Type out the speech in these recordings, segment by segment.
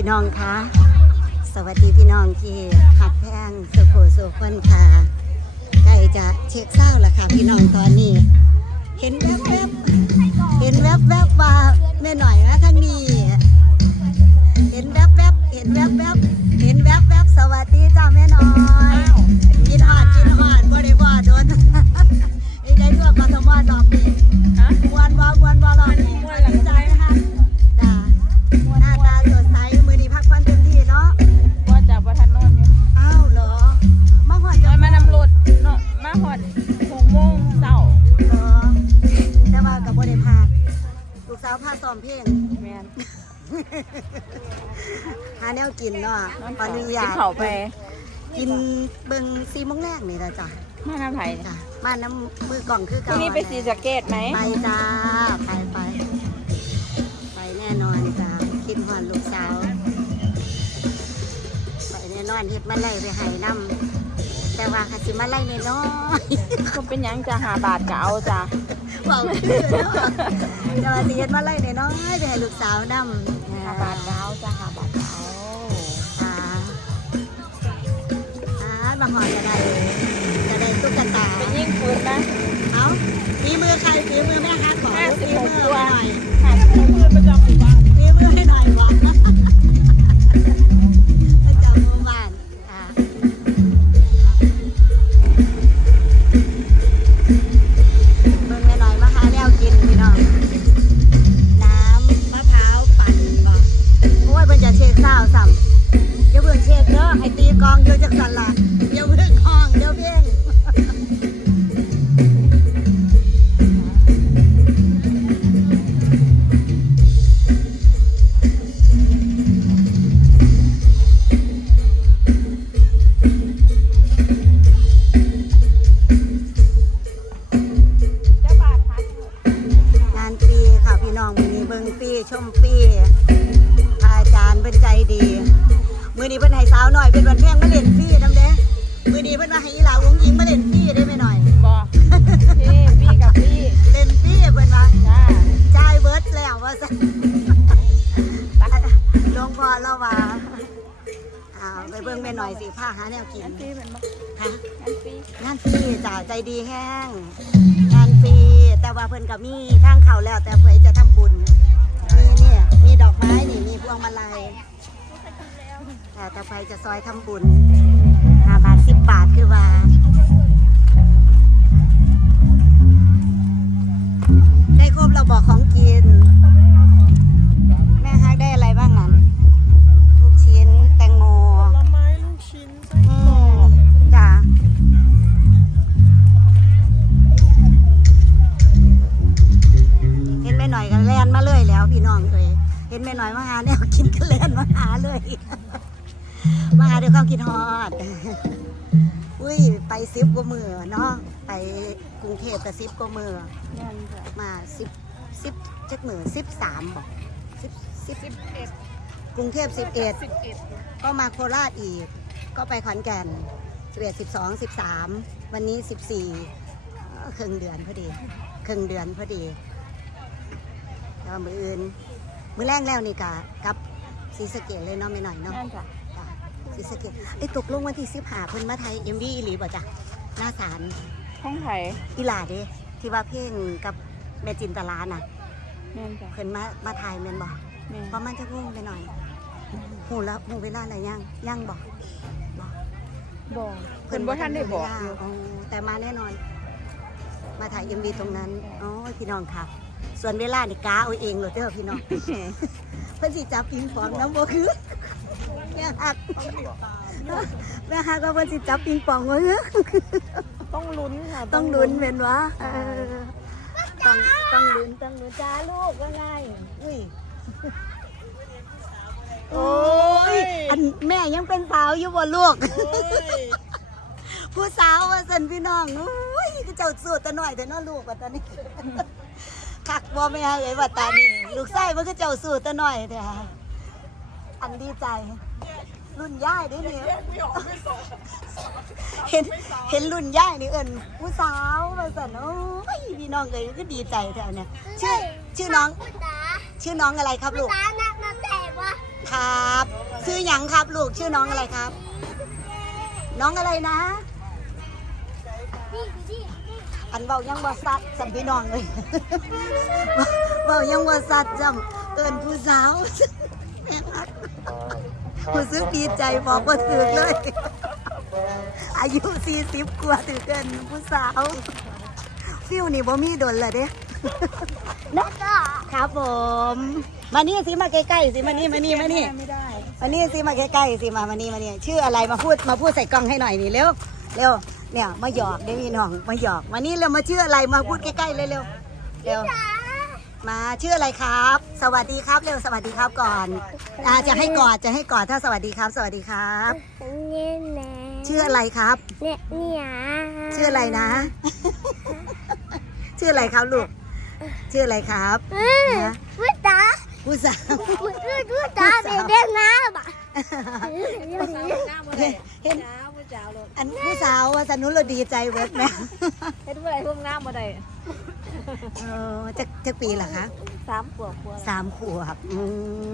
พี่น้องคะสวัสดีพี่น้องที่หักแพงสุโขสุขคนค่ะใกล้จะเช็คเศร้าแล้วค่ะ พี่น้องตอนนี้ เห็นแวบๆเห็นแวบแวบๆว่าแม่หน่อยนะทั้งนี้ หาแนวกินเนาะนอนขออนุญากิตนเขาไป กินเบิ่งซีโมงแรกนี่ละจ้ะมาน้ำไผ่จ้ะมาน้ำมือกล่องคือพเก่ารุ่งนี้ไปสีสะเกตไหม ไปจ้าไปไปไปแน่นอนจ้าคิดหอนลูกสาวไปแน่นอนเฮ็ดมาไล่ไปให้น้ำแต่ว่าคาสิมาไล่น้อยก็เป็นหยังจะหาบาทก็เอาจ้ะๆบอกคือเนาะแต่ว่าสิเฮ็ดมาไล่น้อยๆไปให้ลูกสาวนำ หาบาทก็เอาจ้ะหาบาทก็เอาอ่าอ่ามาหอนจะได้จะได้ตุ๊กตาเป็นยิ่งปืนนะ เอาฝีมือใครฝีมือแม่ฮักบอกห้าสิฝีบหมืกอตัวหน่อยหาปืนประจำหมู่บ้าน ฝีมือให้หน่อยวะประ อ้าวซ้ำเดี๋ยวเพิ่นเช็คเด้อให้ตีกองอยู่จักสันล่ะเดี๋ยวเพิ่นห้องเดี๋ยวเพ่ง เพิ่นให้สาวหน่อยเป็นวันแพงมาเล่นฟรีนํเด้มือนี้เพิ่นมาให้อีหลาวงหญิงมาเล่นฟรีได้ไหมหน่อย บอกพี่พี่กับพี่เล่นฟรีเพิ่นว่าจ้าจ่ายเบิดแล้วว่าซั่นหลวงพ่อเราว่าอ้าวไปเบิ่งแม่หน่อยสิพาหาแนวกินงั้นพี่เป็นบอกฮะงั้นพี่งานฟรีจ้าใจดีแห้งงานฟรีแต่ว่าเพิ่นก็มีทางเข้าแล้วแต่เพิ่นจะทำบุญมีเนี่ยมีดอกไม้นี่มีพวงมาลัย แต่แต่ไปจะซอยทำบุญห้าบาทสิบบาทคือว่าได้ครบเราบอกของกิน มาหาเลยมาหาด้วยความคิดฮอด อุ้ยไปซิบกว่ามือเนาะไปกรุงเทพกับซิบกว่ามืองั้นจ้ะมาสิบสิบจักมือสิบสามบอกสิบสิบสิบเอ็ดกรุงเทพสิบเอ็ดสิบเอ็ดก็มาโคราชอีก ก็ไปขอนแก่นสิบเอ็ดสิบสองสิบสามวันนี้สิบสี่ครึ่งเดือนพอดีครึ่งเดือนพอดีแล้วมืออื่นมือแรกแล้วนี่กะกับ สีสะเกตเลยเนาะไม่หน่อยเนาะงั้นจ้ะจ้ะสีสะเกตไอ้ยตกลงวันที่สิบหาเพิ่นมาไทยเอ็มวีอีหลีบ่จ้ะหน้าศาลห้องไผ่อีหลาเด้ที่ว่าเพลงกับแม่จินตลาน่ะงั้นจ้ะเพิ่นมามาถ่ายแม่นบ่แม่ประมาณจะง่วงไปหน่อยหูแล้วหูเวลาอะไรยังยังบอกบอกเพิ่นบ่ท่านได้บอกอยู่อ๋อแต่มาแน่นอน มาถ่ายเอ็มวีตรงนั้นอ๋อพี่น้องค่ะ ส่วนเวลานี่กาเอาเองเลยเด้อพี่น้องเพิ่นสิจับปิงปองน้ำบ่คือแม่ฮักแม่ฮักก็เพิ่นสิจับปิงปองบ่คือต้องลุ้นค่ะต้องลุ้นเป็นวะเออต้องต้องลุ้นต้องลุ้นจ้าลูกว่าไงอุ้ยโอ้ยอันแม่ยังเป็นสาวอยู่บ่ลูกผู้สาวว่าสันพี่น้องอุ้ยก็เจ้าสูตรแต่น้อยแต่น้อลูกว่าตอนนี้ คักบ่แม่เอ้ยว่าตานี่ลูกไส้มันก็เจ้าสูตรแต่น้อยแต่อันดีใจ รุ่นย่ายเด้วยนี่เห็นเห็นรุ่นย่ายนี่เอิ้นผู้สาวว่าสันโอ้ยพี่น้องเอ้ยก็ดีใจแท้เนี่ยชื่อชื่อน้อง ชื่อน้องอะไรครับลูกตาหนักมาแต่ว่าครับ ชื่อหยังครับลูกชื่อน้องอะไรครับ น้องอะไรนะ อันเบายังบ่ซัดสัมพี่น้องเลยเบายังบ่ซัดจำเตือนผู้สาวแม่รักผู้ซื้อดีใจบอกว่าถือเลย อายุ40กว่าถือเกินผู้สาว ฟิวนี่บ่มีดนเละเด้แล้วก็ครับผม มานี่สิมาใกล้ๆสิมานี่มานี่มานี่ไม่ได้มานี่สิมาใกล้ๆสิมามานี่มานี่ชื่ออะไรมาพูดมาพูดใส่กล้องให้หน่อยนี่เร็วเร็ว เนี่ยมาหยอกได้พี่น้องมาหยอกมานี่เร็วมาชื่ออะไรมาพูดใกล้ๆเร็วเร็วเร็วมาชื่ออะไรครับ สวัสดีครับเร็วสวัสดีครับก่อนอาจะให้กอดจะให้กอดถ้าสวัสดีครับ สวัสดีครับเนี่ยนะชื่ออะไรครับเนี่ยเนี่ยชื่ออะไรนะ ชื่ออะไรครับลูกชื่ออะไรครับเออพูดตาผู้สาวพูดพูดตาเป็นเด็กนะบ่ะ เห็นเห็นอันผู้สาวว่าสนุนเราดีใจเวิร์ดไหมเฮ็ดบ่ได้พวกน้ำบ่ได้เออจะจะปีเหรอคะสามขวบขวบสามขวบอื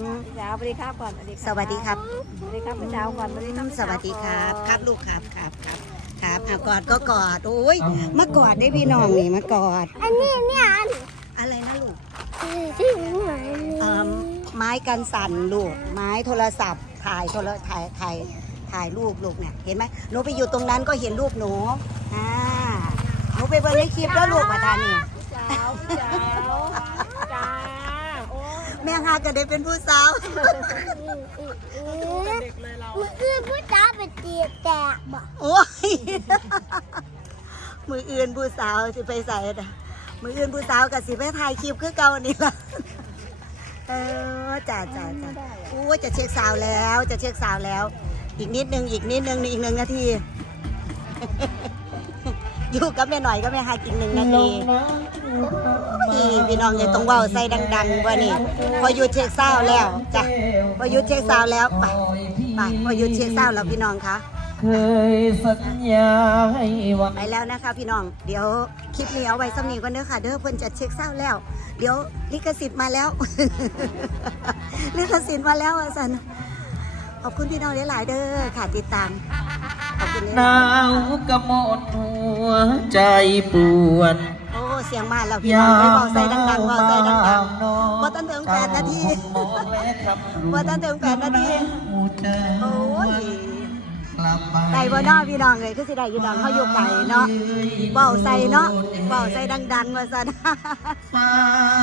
มเช้าสวัสดีครับก่อนสวัสดีครับสวัสดีครับเช้าก่อนสวัสดีครับสวัสดีครับครับลูกครับครับครับครับอะกอดก็กอดโอ้ยมากอดได้พี่น้องนี่มากอด อันนี้เนี่ยอันอะไรนะลูกที่ไหนเอ่อไม้กันสั่นลูกไม้โทรศัพท์ ถ่ายโทรถ่ายถ่ายถ่ายรูปลูกเนี่ยเห็นไหมหนูไปอยู่ตรงนั้นก็เห็นรูปหนูอ่าหนูไปเบิ่งในคลิปแล้วลูกมาทานนี่เช้าเช้าจ้าโอ้แม่ฮาก็ได้เป็นผู้สาวเด็กเลยเรามันคือพูดตาเป็นเตียแตกบ่ะโอ้ยมืออื่นผู้สาวสิไปใส่น่ะมืออื่นผู้สาวกับสิไปถ่ายคลิปคือเก่านี่ละ เออจ้าจ้าจ้าโอ้จะเช็คสาวแล้ว จะเช็คสาวแล้ว อีกนิดนึงอีกนิดนึงอีกหนึ่งนาที อยู่กับแม่หน่อยก็แม่ฮากินหนึ่งนาทีพี่พี่น้องเลยต้องเว้าใส่ดังๆว่านี่ พอหยุดเช็คสาวแล้วจ้ะพอหยุดเช็คสาวแล้วไปไปพอหยุดเช็คสาวแล้วพี่น้องคะ เคยสัญญาให้ว่าไปแล้วนะคะพี่น้อง เดี๋ยวคลิปนี้เอาไว้สำนีก่อนเด้อค่ะ เด้อเพิ่นจะเช็คเศร้าแล้ว เดี๋ยวลิขสิทธิ์มาแล้ว ลิขสิทธิ์มาแล้วอาสันขอบคุณพี่น้องหลายๆเด้อค่ะติดตามขอบคุณหหลายนาวกระหมดหัวใจปวดๆโอ้เสียงมาแล้วพี่น้องไม่เบาใส่ดังๆเบาใส่ดังๆบ่ทันถึงแปดนาทีบ่ทันถึงแปดนาทีๆโอ้ยได้ บ่เนาะพี่น้องเลยคือสิได้อยู่ดอกเขาอยู่ไกลเนาะเบาใส่เนาะเบาใส่ดังๆว่าซั่น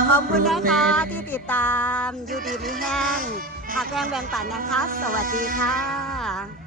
ขอบคุณนะคะที่ติดตามยูดีมีแห้งหักแรงแบ่งปันนะคะ สวัสดีค่ะ